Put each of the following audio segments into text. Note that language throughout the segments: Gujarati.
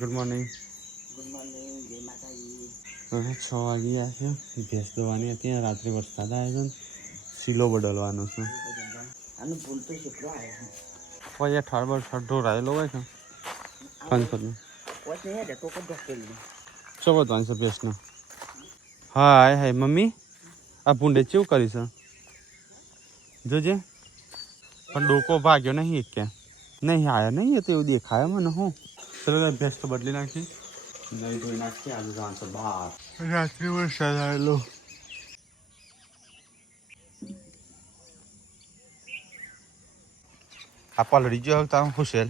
Good morning. ગુડ મોર્નિંગ, જય માતાજી. હવે 6 વાગી ગયા છે. ભેંસ દોવાની હતી. રાત્રે વરસાદ આવ્યો છે. શીલો બદલવાનો છે. આનું ભૂલ તો કેટલો આવ્યો પછી ઠાળબર ઠાઢો રાયેલો હોય છે. 500 કોઈ નહીં હેડે તો કોઈ ડોક્ટર ચો બતાવવાનું છે ભેંસનો. હાય હાય મમ્મી, આ ભૂંડે કેવું કરી છે જોજે. પણ ડોકો ભાગ્યો નહીં એક ક્યાં નહીં આવ્યો નહીં. તો એવું દેખાય મને. હું ચલો ભેંસ તો બદલી નાખી. નહીં ધોઈ નાખી. આજે જવાનું છે બહાર. રાત્રે વરસાદ આવેલો. આ પલળી ગયો તારું ખુશેલ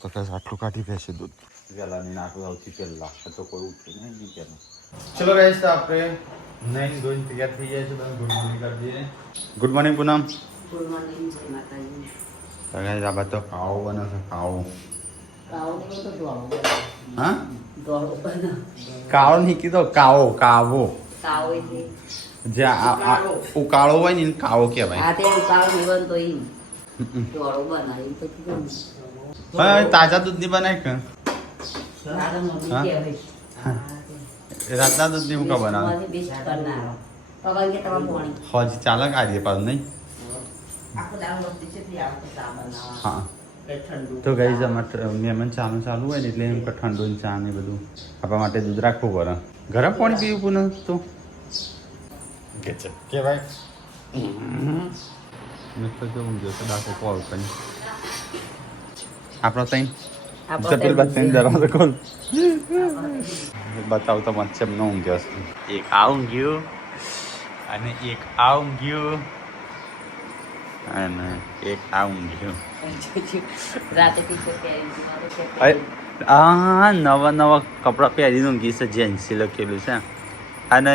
તો કે આટલું કાઢી ભેંસે દૂધ વહેલા નહીં નાખવું સૌથી પહેલા. તો કોઈ ઉઠતું નહીં નીચેનું. ચલો ગાઈસ, તો આપણે નહીં ધોઈને તૈયાર થઈ જાય છે. તમે ગુડ મોર્નિંગ કરી દઈએ. ગુડ મોર્નિંગ પૂનમ. ગુડ મોર્નિંગ, જય માતાજી. ગાઈસ આ બાદ તો કાવો બને છે. કાવો કાવો નહીં તો દોડો. હા દોડો બને. કાવો નહીં કીધો, કાવો કાવો કાવો એટલે જે આ ઉકાળો હોય ને કાવો કહેવાય. આ તે કાવો નહીં બનતો ઈ દોડો બનાવી તો કીધું હા તાજા દૂધની બનાય કે તારા મમ્મી હા? કહેવાય રાતના દૂધની હું કા બનાવે તમારે બેસ્ટ કરનારો પગલ કે તમારે પાણી હજી ચાલે કાઢીએ પાછું નહીં. આખો દાડો વસ્તી છે તે આવતો ચા બનાવવા હા કે ઠંડુ તો ગઈ અમારે મહેમાન ચાલુ હોય ને એટલે એમ કે ઠંડુ ને ચા ને બધું આપણા માટે દૂધ રાખવું પડે. ગરમ પાણી પીવું પૂને તો કે ભાઈ મિત્ર કેવું જોશે ડાકો કોલ કરી આપણો તઈ જપેલ બચ્ચન દરવાજો ખોલ બતાવ તો મચ્છર નો ઊંઘ્યો છે. એક આ ઊંઘ્યું અને એક આ ઊંઘ્યું અને એક આ ઊંઘ્યું. રાતે ટીચર કે આ નવા નવા કપડાં પહેરીને ઊંઘી છે. જેન્સી લખેલું છે. અને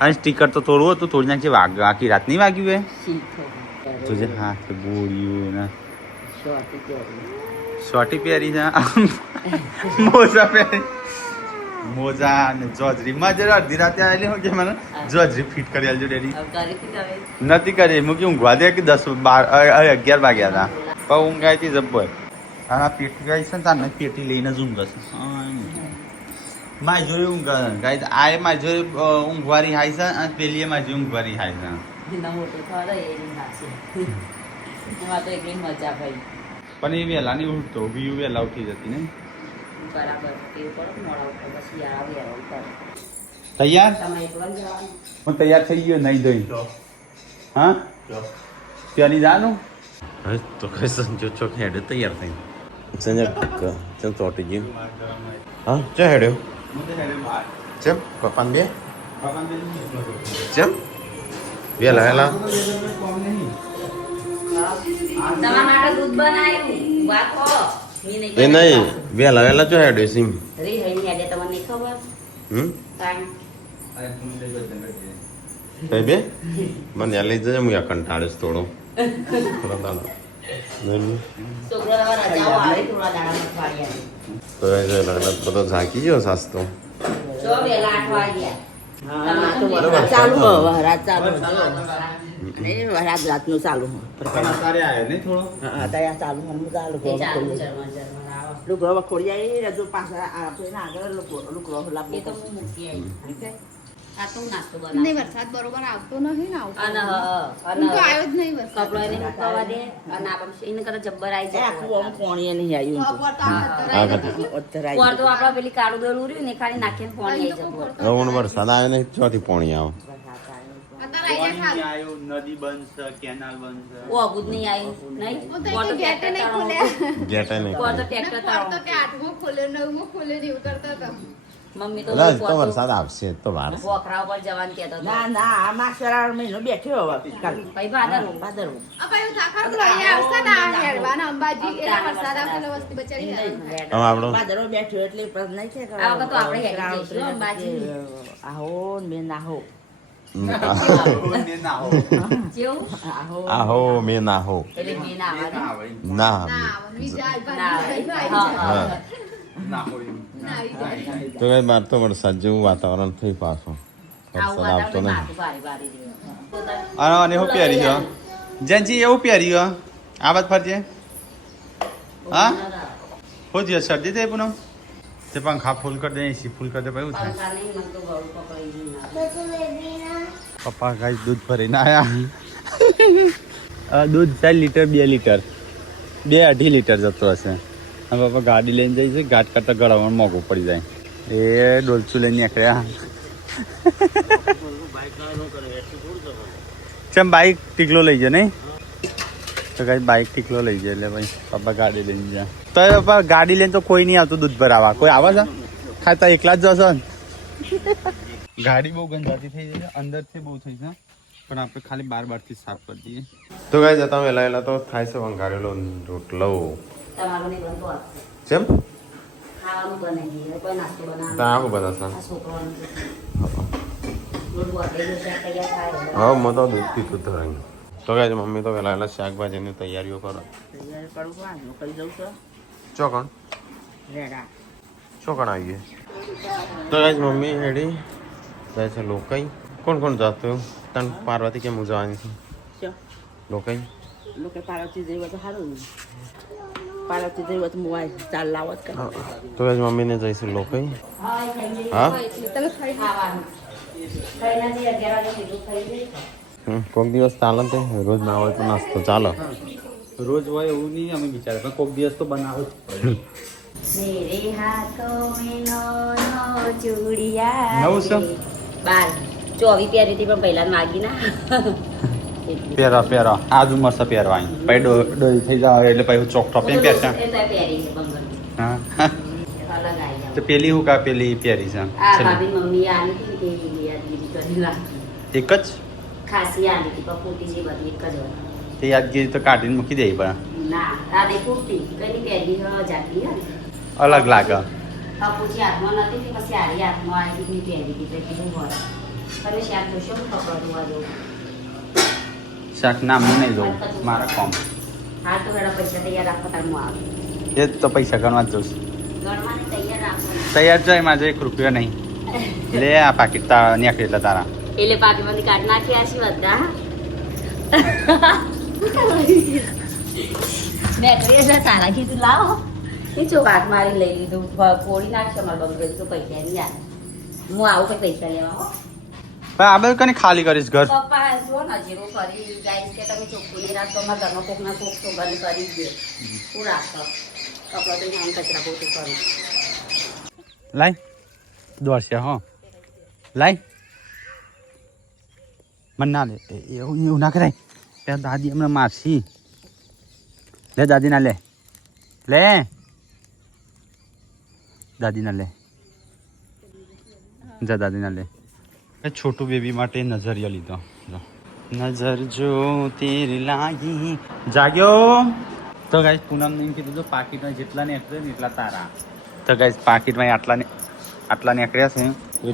આ સ્ટીકર તો થોડું હતું. થોડી નાખી આખી રાત નહીં વાગ્યું હોય તો જે હાથ ગોળ્યું ને શોર્ટી પહેરી છે. મોજા પહેરી મોજા અને જોજરી જરા અડધી રાતે આવેલી હોય કે મને જોજરી ફિટ કરી આલજો ડેડી. નથી કરી મૂકી ઊંઘવા દે કે 11 વાગ્યા હતા પણ ઊંઘ આવી હતી જબ્બર. આ પેટી ગાઈ છે ને તાર પેટી લઈને જ ઊંઘ છે. મારી જોડે ઊંઘ ગાઈ આ એ મારી જોડે ઊંઘવારી હાઈ છે અને પેલી એ મારી જોડે ઊંઘવારી હાઈ છે. મજા ભાઈ પણ એ વહેલા નહીં ઉઠતો. વ્યૂ વહેલા ઉઠી જતી નહીં. બરાબર પછી આવે તૈયાર તમે એકલા જવાનું હું તૈયાર થઈ ગયો નહીં ધોઈ. હા ત્યાંની જાનું હવે તો કઈ સંજો ચોક હેડે તૈયાર થઈ સંજય ચમ ચોટી ગયું. હા ચો હેડ્યો ચમ પપ્પાને બે ચમ વેલા વેલા તમારા માટે દૂધ બનાવ્યું વાકો એ નહીં વેલા વેલા ચો હેડ્યો સિંગ રે હઈ હેડે તમને નહીં ખબર કાંઈ કઈ બે મને યાર લઈ જજે. હું યા કંટાળીશ થોડો છોકરો રજાઓ આવે થોડા દાડામાં અઠવાડિયાની તો બધો ઝાંકી ગયો સાસ્તો. જો વેલા 8 વાગ્યા ચાલુ વરાત ચાલુ નહીં વરાત રાતનું ચાલુ તૈયાર ચાલુ લુગડો ખોડી જાય રજુ પાછા આગળ લુગડો લાગે તો હું મૂકી આવી આ તો નાસ્તો બનાવ નહીં વરસાદ બરોબર આવતો નથી ને આવતો અને હું તો આવ્યો જ નહીં વરસાદ કપડો એને મુકવા દે અને આપણે એને કરતા જબ્બર આવી જાય આખું આમ પોણી નહીં આવ્યું ખબર તો આ અત્યારે કોર તો આપડા પેલી કાળું દળું રહ્યું ને ખાલી નાખીને પોણી આવી જાય વરસાદ આવે ને ચોથી પોણી આવે. અત્યારે નદી બંધ છે, કેનાલ બંધ છે. ઓ અબુદ નહીં આવ્યું નહીં હું તો કોર તો ગેટે નહીં ટ્રેક્ટર ખોલ્યા ગેટે નહીં કોર તો ટ્રેક્ટર ને કોર તો કે 8મો ખોલ્યો 9મો ખોલ્યો ને એવું કરતા હતા મમ્મી તો તો વરસાદ આવશે તો વાર છે. વોકરા ઉપર જવાનું કહેતો હતો ના ના આ માસરા મહિનો બેઠ્યો હવે કાલે ભાઈ ભાદર ભાદર આ ભાઈ ઝાખર તો અહીંયા આવશે ને આ હેડવાના અંબાજી એના વરસાદ આવતો વસ્તી બચારી જાય. હવે આપણો ભાદરો બેઠ્યો એટલે પ્રશ્ન નહીં છે આ વખત તો આપણે હેડી જઈશું અંબાજી. આહો ને બેન આહો જેવું આહો મે ના હો એટલે મેં ના આવવાનું ના ના વિચાર ના ભાઈ હા ના આવી જાય તો કઈ બાર તો વરસાદ જેવું વાતાવરણ થઈ પાછું. આવું વરસાદ આવતો વાતાવરણ નહીં. માથું ભારી ભારી અને એવું પહેરી ગયો જેનજી એવું પહેરી ગયો આ વાત ફરજે. હા? હો જ શરદી થઈ પૂનમ તે પંખા ફૂલ કરી દે એસી ફૂલ કરી દે પછી થાય પંખા નહીં મને તો ગળું પકડી ગયું. પપ્પા ગાય દૂધ ભરીને આવ્યા દૂધ છે લીટર 2 લીટર 2-2.5 લીટર જતો હશે હવે પપ્પા ગાડી લઈને જાય છે ગાઢ કરતા ગળામાં મોંઘું પડી જાય એ ડોલચું લઈને નીકળ્યા ચમ બાઈક ટીકલો લઈ જાય નહીં તો કઈ બાઈક ટીકલો લઈ જાય એટલે ભાઈ પપ્પા ગાડી લઈને જાય તો પપ્પા ગાડી લઈને તો કોઈ નહીં આવતું દૂધ ભરાવા કોઈ આવે છે ખાતા એકલા જ જશો ને ગાડી બહુ ગંદાતી થઈ જાય અંદરથી બહુ થઈ છે પણ આપણે ખાલી બારથી સાફ કરી દઈએ તો ગાય જતા વેલા તો થાય છે વંગારેલો રોટલો તમારું નહીં બનતું આપશે. કેમ ખાવાનું બનાવી દઈએ કોઈ નાસ્તો તો બનાવવાનો આખું બનાવશે આ છોકરાઓને દૂધ વાપરી દે ત્યાં તૈયાર થાય હા મેં તો દૂધ પીતું જ ધરાયું તો ગાય મમ્મી તો વહેલા શાકભાજીની તૈયારીઓ કરો તૈયાર કરું છું આનું કરી દઉં છું ચોકણ રેડા ચોકણ આવીએ તો ગાય મમ્મી હેડી જાય છે લોકઈ કોણ કોણ જાતું તન પાર્વતી કેમ ઉજવવાની છે ચો લોકઈ લોકો પાર્વતી જઈ હોય તો સારું પાર્વતી જઈ હોય તો મોબાઈલ ચાલ લાવો જ કરે તો ગાય મમ્મીને જઈશું લોકઈ હા થઈ જાય હા તમે ખાઈ ખાવાનું ખાઈને જે 11 વાગે સીધું ખાઈ દે કોઈક દિવસ ચાલે તે રોજ ના હોય તો નાસ્તો ચાલો રોજ હોય એવું નહીં અમે વિચારે પણ કોઈક દિવસ તો બનાવો જ પડે મેરે હાથો મેં નો ચૂડિયા નવું છે? 24 પહેરી હતી પણ પહેલા માગી ના પહેરા આજુ મસ્ત પહેરવાની પછી ડોઈ થઈ જાય એટલે પછી ચોકટો પહેરતા એ તો પહેરી છે બંગડી હા અલગ આવી તો પેલી હું કા પેલી પહેરી છે આ ભાભી મમ્મી આની હતી કે યાદગીરી કરી રાખી એક જ ખાસી આની હતી પણ ફૂટી જે બધી એક જ હોય તે યાદગીરી તો કાઢીને મૂકી દે પણ ના આ દે ફૂટી કઈ પહેરી જાતી હે અલગ લાગે પૂછી હાથમાં નથી ને પછી આરી હાથમાં આવી હતી પહેરી હતી એટલે કીધું હોય તમે શાક જોશો ને કપડો ધોવા જવું શાક નામનું નહીં જોઉં મારા કોમ હાલ તો થોડા પૈસા તૈયાર રાખો તાર હું આવું એ જ તો પૈસા ગણવા જ જોઉં ગણવાને તૈયાર રાખો તૈયાર જાય મારે 1 રૂપિયો નહીં લે આ પાકીટ નીકળી એટલે તારા એટલે પાકીમાંથી કાઢ નાખ્યા છે બધા મેં એટલે તારા કીધું લાવો એ ચો હાથ મારી લઈ લીધું પોળી નાખશે મારા બંગડી તો પૈસા નહીં યાર હું આવું કઈ પૈસા લેવા હો પણ આ બધું કને ખાલી કરીશ ઘર પપ્પા જો ને જીરો કરી ગાઈસ કે તમે ચોખ્ખું નહીં રાખતો અમારા ઘરમાં કોક ના કોક તો બંધ કરી જ દે શું રાખો કપડા તો આમ કચરા પોતું કરું લાય દોડશે હો લાય મને ના લે એવું ના કરાય ત્યાં દાદી અમને મારશી લે દાદી ના લે લે દાદી ના લે જા દાદી ના લે છોટું બેબી માટે નજરિયો લીધો નજર જો તેરી લાગી જાગ્યો તો ગાઈસ પૂનમ ને કીધું તો પાકીટમાં જેટલા ને એટલા તારા તો ગાઈસ પાકીટમાં આટલા નીકળ્યા છે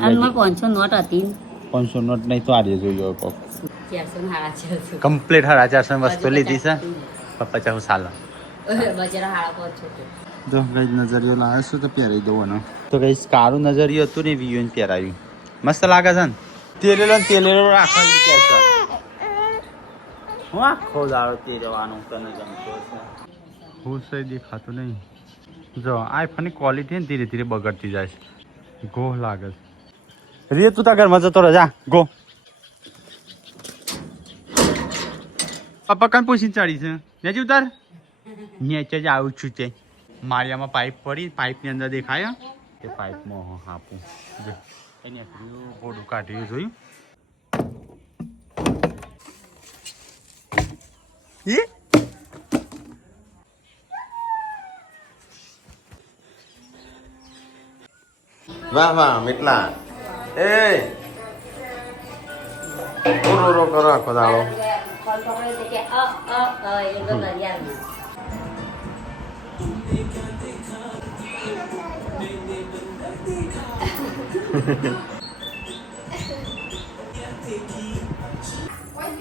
અનમાં 500 નોટ હતી 500 નોટ નહીં તો આજે જોઈએ કોક 400 કમ્પ્લીટ 450 વસ્તુ લીધી છે પપ્પા ચાહું સાલા બજારા હાડા 500 જો ગાઈસ નજરિયો લાવ્યો છું તો પહેરી દઉં તો ગાઈસ કાળું નજરિયો હતું ને વિયોને પહેરાવ્યું મસ્ત લાગે છે ને તેલેલો રાખવાનું કે છે હું આખો દાડો તેરવાનું તને ગમતો છે હું સહી દેખાતું નહીં જો આઈફોનની ક્વોલિટી ને ધીરે ધીરે બગડતી જાય છે ગોહ લાગે છે રે તું તા ઘરમાં જતો રહે જા ગો પપ્પા કઈ પૂછીને ચાડી છે નેજી ઉતાર નીચે જ આવું છું તે મારિયામાં પાઇપ પડી પાઇપની અંદર દેખાય એ પાઇપમાં હાપું જો એની બોડું કાઢ્યું જોયું એ વાહ વાહ મીટલા એ રો કરો આખો દાડો ફોન પકડે કે એ તો દરિયા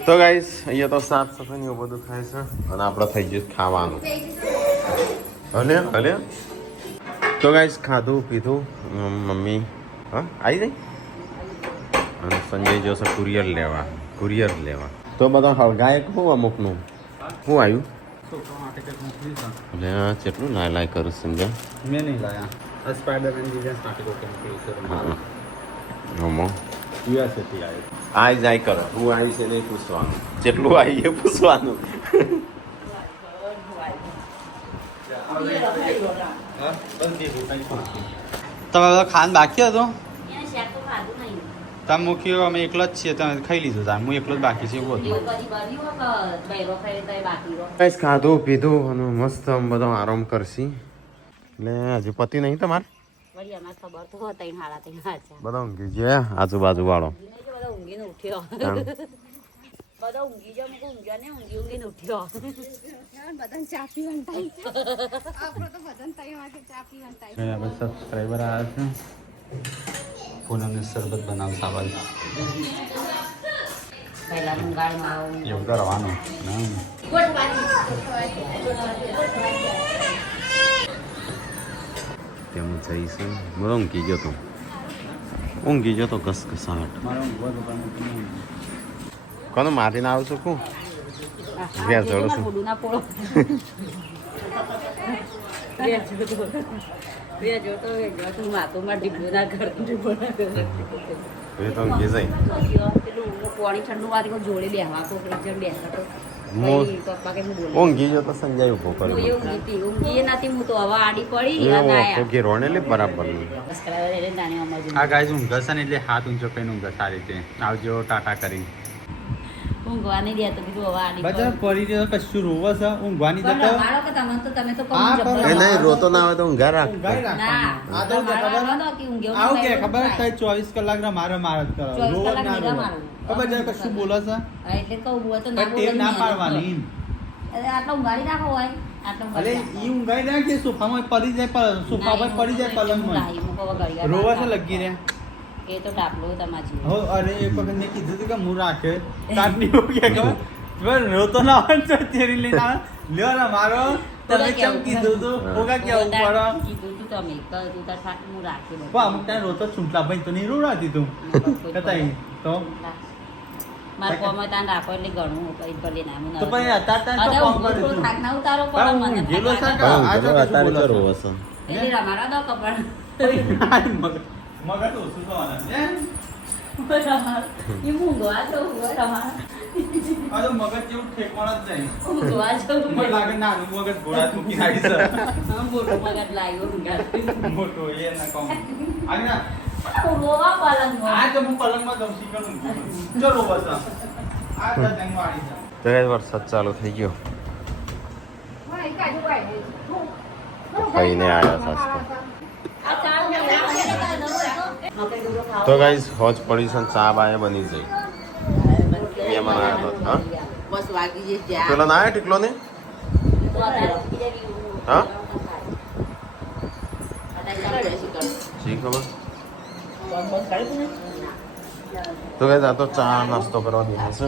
તો ગાઈસ અહીંયા તો સાફ સફાઈ ને એવું બધું થાય છે અને આપણે થઈ ગયું ખાવાનું હલે તો ગાઈસ ખાધું પીધું મમ્મી હા આવી ગઈ અને સંજય જશે કુરિયર લેવા તો બધા હળગાય કહું અમુકનું શું આવ્યું એટલે કેટલું લાય કરું સંજય મેં નહીં લાયા સ્પાઈડરમેન વિઝન સાથે કોકે હા હમો યુએસએથી આવ્યો આઈ જાય કરો હું આવી છે નહીં પૂછવાનું જેટલું આવી એ પૂછવાનું તમે બધા ખાન બાકી હતો એને શાક તો ખાધું નહીં. તમે મૂક્યો અમે એકલો જ છીએ તમે ખાઈ લીધું તાર હું એકલો જ બાકી છે એવું હતું એવું કદી બન્યું હોય કે બૈરો ખાઈ તો એ બાકી રહો. કઈ ખાધું પીધું અને મસ્ત આમ બધો આરામ કરશી એટલે હજી પતિ નહીં તમારે વળી અમારે ખબર તો હોય તૈણ હાડા તૈણ હાચા. બધા ઊંઘી ગયા આજુબાજુ વાળો ઊંઘી નહીં જો બધા ઊંઘીને ઉઠ્યો. તાણ. બધા ઊંઘી જાવ મેં ઊંઘ્યા ને ઊંઘીને ઉઠ્યો. બધાને ચા પીવાનું ટાઈમ આપણો તો બધાને ટાઈમ માટે ચા પીવાનું ટાઈમ આપણે સબસ્ક્રાઈબર આવ્યા છે પૂનમને શરબત બનાવતા આવે પહેલા ઊંઘાડમાં આવું. એવું કરવાનું તેમ જઈશું બધો ઊંઘી ગયો તો ઘસઘસાટ કોને મારીને આવું છું કું ઘેર ચડું છું ફૂડું ના પોળો. બે જોતો તું માથુંમાં ડીબલું ના કર ડીબલું ના કર. એ તો ઊંઘી જાય પેલું પાણી ઠંડુ વાળી કોઈ જોડે બેહવા કોકડી જણ બેસતા તો હું પપ્પા કે બોલે ઊંઘી ગયો તો સંજય ઉભો હું એ કર્યો ઊંઘી નથી હું તો હવે આડી પડી અને એવો આયા. ઘેર રોણેલી બરાબર નહીં સબસ્ક્રાઇબર એટલે દાણી અમાર આ ગાય ઊંઘે છે ને એટલે હાથ ઊંચો કરીને ઊંઘે સારી રીતે આવજો ટાટા કરી ઊંઘવા નહીં દે તો કીધું હવે આડી બધા પડી રહ્યો કશું રોવે છે ઊંઘવાની પણ જતો રમાડો કે તમે તો તમે તો કમ હા, જબરો પણ એ નહીં રોતો ના આવે તો ઊંઘા રાખ ઊંઘાઈ ના રાખવાનું. આ તો રમાડવા ખબર દો કે ઊંઘ્યો આવું કે નહીં ખબર થાય. છે 24 કલાક મારે મારે જ કરો 24 રોવો જ કલાક ના નહીં રોવો. રમાડવું. ખબર છે કશું બોલે છે હા, એટલે કહું હું તો ના પણ ટેવ ના બોલું પાડવાની એટલે આટલો ઊંઘાડી નાખો હોય આટલો અરે ઊંઘાડી નાખો. ઈ ઊંઘાઈ ના કે સોફામાં પડી જાય સોફા પર પડી જાય પલંગમાં લાહી મૂકો હવે ઘડિયાળ રોવા છે ના લગી રહ્યા એ તો ટાપલો તમારી હો અરે એક વખત મેં કીધું હતું કે હું રાખે કાટની એવું કે ખબર પણ રોતો ના હોય ને તેરી લઈને આવે લ્યો ને મારો તમે કેમ કીધું તું ઓગા કેવું પડો કીધું તું તમે તું તાર થાક હું રાખી દઉં. પણ અમુક ટાઈમ રોતો છૂટલા ભાઈ તો નહીં રોડાતી તું કતાઈ તો મારે કોમાં તાન રાખો એટલે ઘણું કઈ ભલે ના હું તો પણ અત્યારે તો કોમ કર્યું તું થાક ના ઉતારો પણ પણ મને ઊંઘેલો થાક છે ના કે? આ તો કશું અત્યારે બોલો તો છો. રોવે છે એટલે રમાડવા દો કપડ મગજ ઓછું થવાના હે? એ ઊંઘવા જો રમાડ આ તો મગજ જેવું ઠેકવાનું જ નહીં ઊંઘવા જો મને લાગે નાનું મગજ ઘોડા મૂકી નાખી છે મોટું મગજ લાગ્યો ઊંઘા મોટો એ ના કોમ આગળ રોવા પલંગમાં આ તો હું પલંગમાં દઉં શીખવાનું ચલો બસ આ જંગ વાળી છે તો ગાઈસ વરસાદ ચાલુ થઈ ગયો હોય કાજુ કાઢી ખાઈને આવ્યા સાસ આ ચાલ તો ગાઈસ હોજ પડી છે ને ચા બાય બની જઈ મહેમાન આવ્યા હતા હા બસ વાગી જઈ જ્યાં પેલો ના આવ્યો ટીકલો ને હા શી ખબર તો ગાઈસ આ તો ચા નાસ્તો કરવાની હશે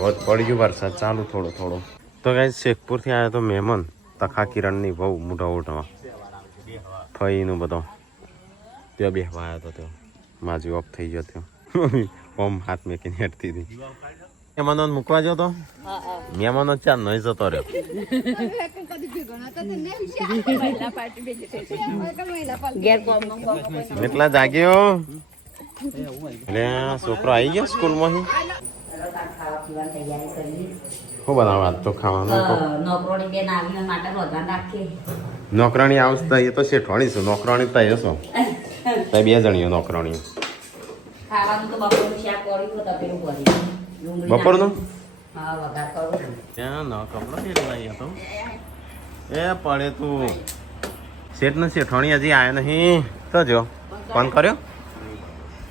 હોજ પડી ગયું વરસાદ ચાલુ થોડો થોડો તો ગાઈસ શેખપુરથી આવ્યા તો મહેમાન તખા કિરણની બહુ મોટા મોટા ફઈનું બધો ત્યાં બેહવા આવ્યો હતો ત્યાં માજી ઓફ થઈ ગયો ત્યાં મમ્મી ઓમ હાથ મેકીને હેઠતી હતી મહેમાનો મૂકવા ગયો તો મહેમાનો ચાર નહીં જતો રહ્યો કદી ભેગો નતો તો ને મહિલા પાર્ટી ભેગી થઈ છે મહિલા પાર્ટી ઘેર કોમ એટલા જાગ્યો એટલે છોકરો આવી ગયો સ્કૂલમાંથી ખાવા પીવાની તૈયારી કરી શું બનાવો આજ તો ખાવાનું નોકરોની બેન આવીને માટે રોધવા નાખીએ નોકરાણી આવશે એ તો શેઠવાણી છું નોકરાણી તો એ છો ત્યાં બે જણીઓ નોકરાણી ખાવાનું તો બપોરનું શાક કર્યું તો તપેલું કરી ડુંગળી બપોરનું હા વઘાર કરું ત્યાં ન કપડો ફેરવાઈ હતો એ પડે તું શેઠ ને શેઠવાણી હજી આવ્યો નહીં તો જો ફોન કર્યો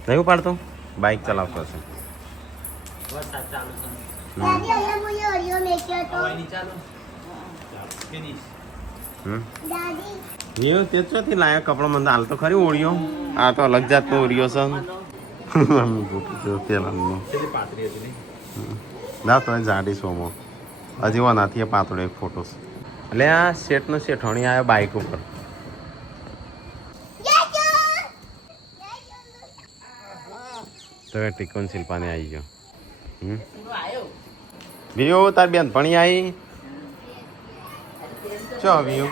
નહીં ઉપાડતો બાઇક ચલાવતો હશે એવું તે ચોથી લાયો કપડો મને હાલ તો ખરી ઓળ્યો આ તો અલગ જાતનો ઓળ્યો છે ના તો જાડી સોમો હજી વનાથી પાતળો એક ફોટો છે એટલે આ શેઠનો શેઠવાણી આવ્યો બાઇક ઉપર તો ટીકોન શિલ્પાને આવી ગયો વિયો તાર બેન ભણી આવી ચો વિયો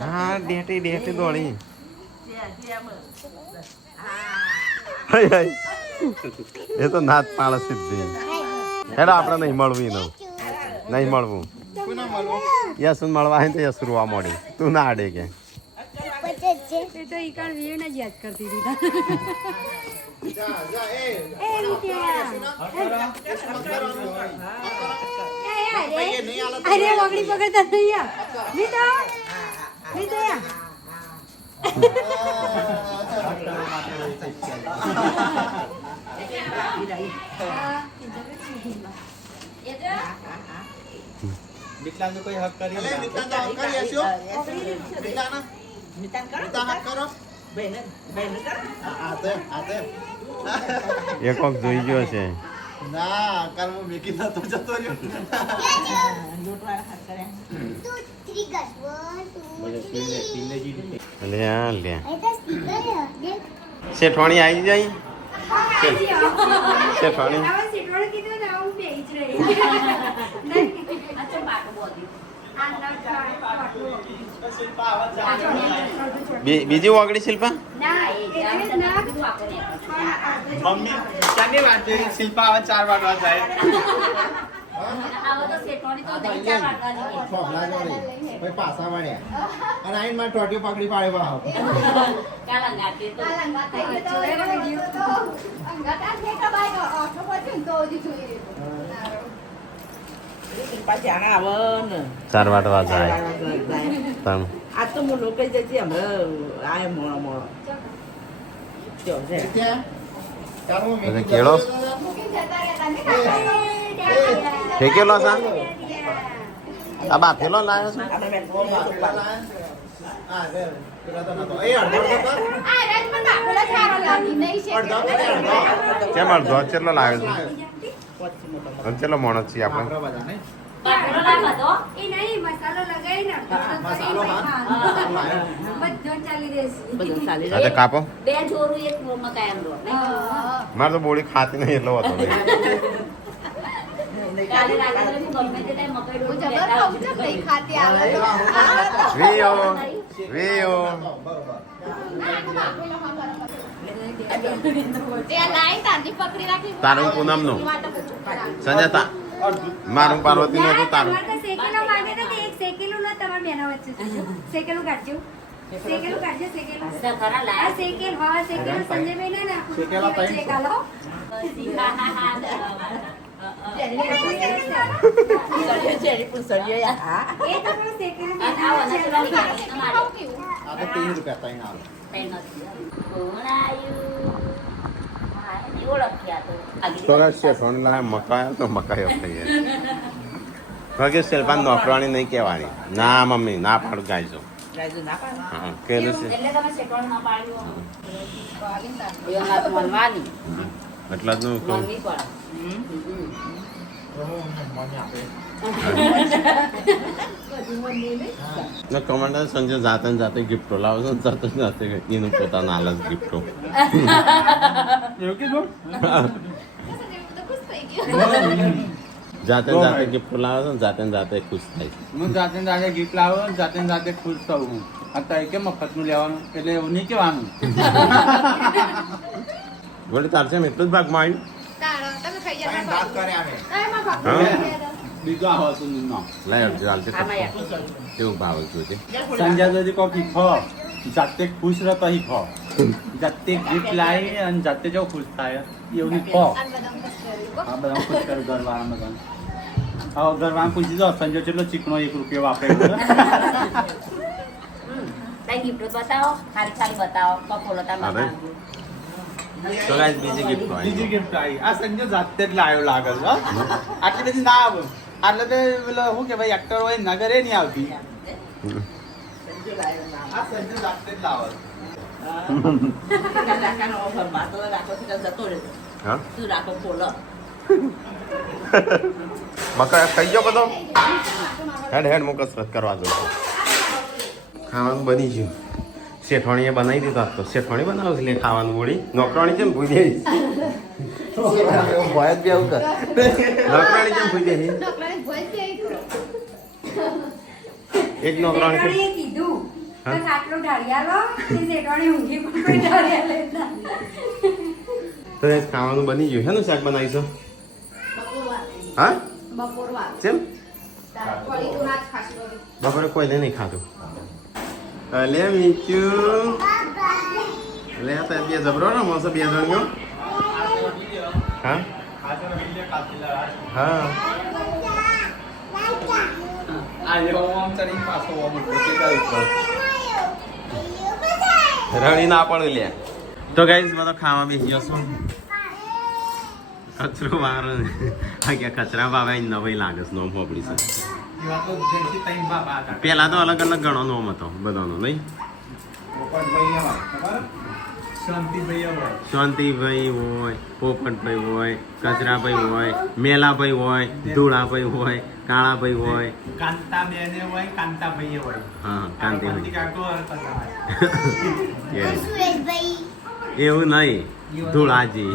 હા ડેટી દોડી હાય હાય એ તો નાચ પાડે સીધી હેડા આપણે નહીં મળવું એનું નહીં મળવું યસ મળવા હોય તો યસ રૂવા મોડી તું ના આડે કે એ તો ઈ કાળ વીર ને જ યાદ કરતી દીધા અરે વગડી પકડતા નહીં લીધા વિકલાંગ કોઈ હક કરી એ કોક જોઈ ગયો છે ના કાલ હું મેકી નતો જતો રહ્યો લે શેઠવાણી આવી જાય શેઠવાણી બીજી વાગડી શિલ્પા મમ્મી ક્યાંની વાત છે શિલ્પા હવે 4 વાગવા જાય પાસા વાળ્યા અને આઈને માં ટોટીઓ પકડી પાડે વાહ આવે ને 4 વાટવા જાય આ તો હું લોકો જતી હમણાં આ મોણો મોણો કેળો ફેંકેલો છે આ બાફેલો લાવ્યો છે કેમ અડધો ચેટલો લાવ્યો છે ચેટલો માણસ છીએ આપણે અરે કાપો બે જોરું એક મકાઈ લો મારે તો બોડી ખાતી નહીં એટલો હતો કાલે રાત્રે ગમે તે ટાઈમ મકાઈ હું ડોલ જબર કહું છું નહીં ખાતી આવે તો વીયો ત્યાં લાઈન તાંડી પકડી રાખી તારું પૂનમનું સંજય મારું પાર્વતી નું હતું તારું શેકેલું માંગે તો એક શેકેલું ના તમારા બેના વચ્ચે શેકેલું કાઢજો શેકેલું કાઢજો શેકેલું ખરા લાયા આ શેકેલ હા શેકેલું સંજયભાઈ ને ના શેકેલા તઈ શેકાલો ચેરી પૂછડીએ એ તો પણ શેકેલું આ તો 30 રૂપિયા તઈ ના તો શેઠવાણી લાવે મકાયો તો મકાયો થઈ ગયા કે શેલ્પાન નોકરાણી નહીં કહેવાની ના મમ્મી ના પાડું ગાયજો ના પાડે હા કેલું છે એટલે તમે શેકવાનું ના પાડ્યું મનવાની એટલા જ નું કહું મનવી પડે કમાન્ડર સંજય જાતે ને જાતે ગિફ્ટો લાવે છે જાતે ને જાતે એનું પોતાના હાલ જ ગિફ્ટો એવું કીધું જાતે ને જાતે ગિફ્ટો લાવે છે ને જાતે ખુશ થાય છે હું જાતે ને જાતે ગિફ્ટ લાવો જાતે ને જાતે ખુશ થઉં હું અત્યારે કેમ મફતનું લેવાનું એટલે એવું નહીં કહેવાનું વળી તાર છે એમ એટલું જ ભાગમાં આવ્યું તમે ખાઈ તઈ વાત કરે આવે બીજું આ હતું નું લઈ આવજો હાલશે કેવું ભાવ હતું છે સંજય જોજી કોક હીખો જાતે ખુશ રહેતો હીખો જાતે ગિફ્ટ લાવી અને જાતે જો ખુશ થાય એવું હીખો આ બધા ખુશ કરે ઘરવાળા બધા હવે ઘરવાળા પૂછી દો સંજય કેટલો ચીકણો 1 રૂપિયો વાપરે તઈ ગિફ્ટ બતાવો ખાલી ખાલી બતાવો કપોલો તમે અરે. તો ગાઈસ બીજી ગિફ્ટ બીજી આવી ગિફ્ટ આવી આ સંજય જાતે જ લાવ્યો લાગે છે હો. આટલી બધી ના આવે આટલે તો પેલો શું કે ભાઈ એક્ટર હોય નગરે નહીં આવતી આ સંજય જાતે જ લાવે હા તું રાખો પોલો મકા ખાઈ ગયો બધો હેડ હું કસરત કરવા દઉં ખાવાનું બની ગયું શેઠવાણીએ બનાવી દીધું આજ તો શેઠવાણી બનાવે છે લે ખાવાનું વળી નોકરાણી છે ને ભૂલી ભય જ બેવું કર નોકરાણી કેમ થઈ ગઈ નોકરાણી ભોય જ આવી ગયો. એક નોકરાણી શેઠાણીએ કીધું કે ખાટલો ઢાળિયા લો તે શેઠાણી ઊંઘી પણ કોઈ ઢાળિયા લેતા તો એ ખાવાનું બની ગયું હેનું શાક બનાવીશું બપોરવાર. હા બપોરવાર. કેમ વળી તો ના જ ખાશી વળી. બપોરે કોઈને નહીં ખાધું અલે મીચું લે તો બે જબરો ને મોસો બે જણ્યો હા હા રણી ના પડે લે તો ગાઈસ બધો ખાવા બેસી જશું કચરો વાર આ કે કચરા બાબા નવાઈ લાગે છે નોમ હોપડી છે પેલા તો અલગ અલગ ગણો નોમ હતો બધાનો નહીં શાંતિભાઈ હોય પોપટભાઈ હોય કચરાભાઈ હોય મેલાભાઈ હોય ધૂળાભાઈ હોય કાળાભાઈ હોય કાંતાબેન હોય કાંતાભાઈ હોય હા કાંતિભાઈ સુરેશભાઈ. એવું નહીં ધૂળાજી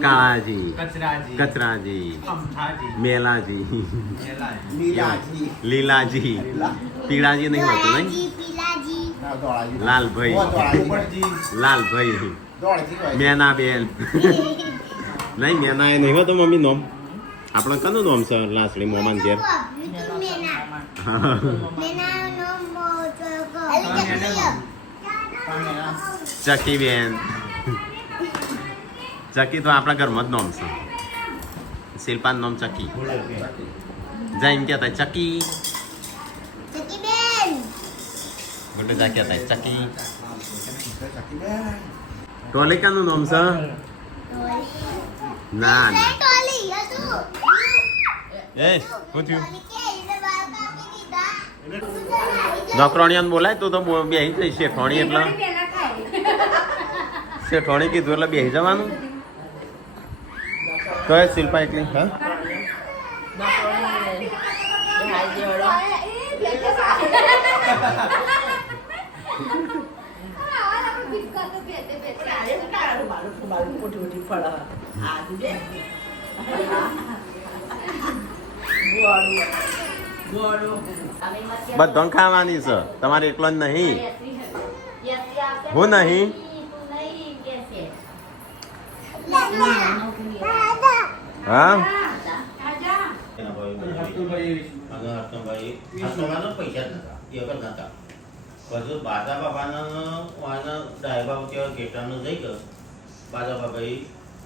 કાળાજી કચરાજી કચરાજી અમથાજી મેલાજી લીલાજી લીલાજી પીળાજી નહીં હોતું નહીં પીલાજી. લાલભાઈ ઉપરજી લાલભાઈ દોડજી હોય મેનાબેન નહીં મેના એ નહીં હોતો મમ્મી નોમ આપણે કનું નોમ છે લાસડી મોમાન ઘેર ચકી બેન ચકી તો આપણા ઘરમાં જ નોમ છે શિલ્પાન નોમ ચકી જાય એમ કહેતા ચકી મોટું જા કહેતા ચકી ટોલિકાનું નામ છે ના ના એ શું થયું નોકરાણીયાને બોલાય તું તો બેસી જઈ શેઠવાણી એટલે પેલા ખાય શેઠવાણી કીધું એટલે બેસી જવાનું કહે શિલ્પા એકલી હા બધો ખાવાની છે તમારે એકલો જ નહીં હું નહીં હા પછી બાદા બાબાના ડાયબા ગેટાનું જઈ ગયો બાદા બાબા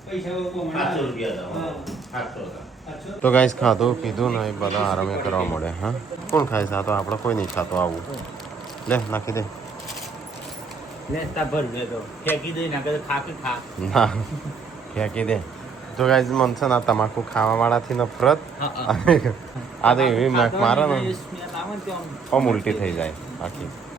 ₹800 હતા 800 તો ગાઈસ ખાધું પીધું ને એ બધા આરામે કરવા મળે હા કોણ ખાય છે આ તો આપણે કોઈ નહીં ખાતો આવું લે નાખી દે ફેંકી દઈ ના ખાકે ખા ના ફેંકી દે તો ગાઈસ મન છે ને તમાકુ ખાવા વાળાથી નફરત આ તો એવી મારે ને આમ ઉલટી થઈ જાય આખી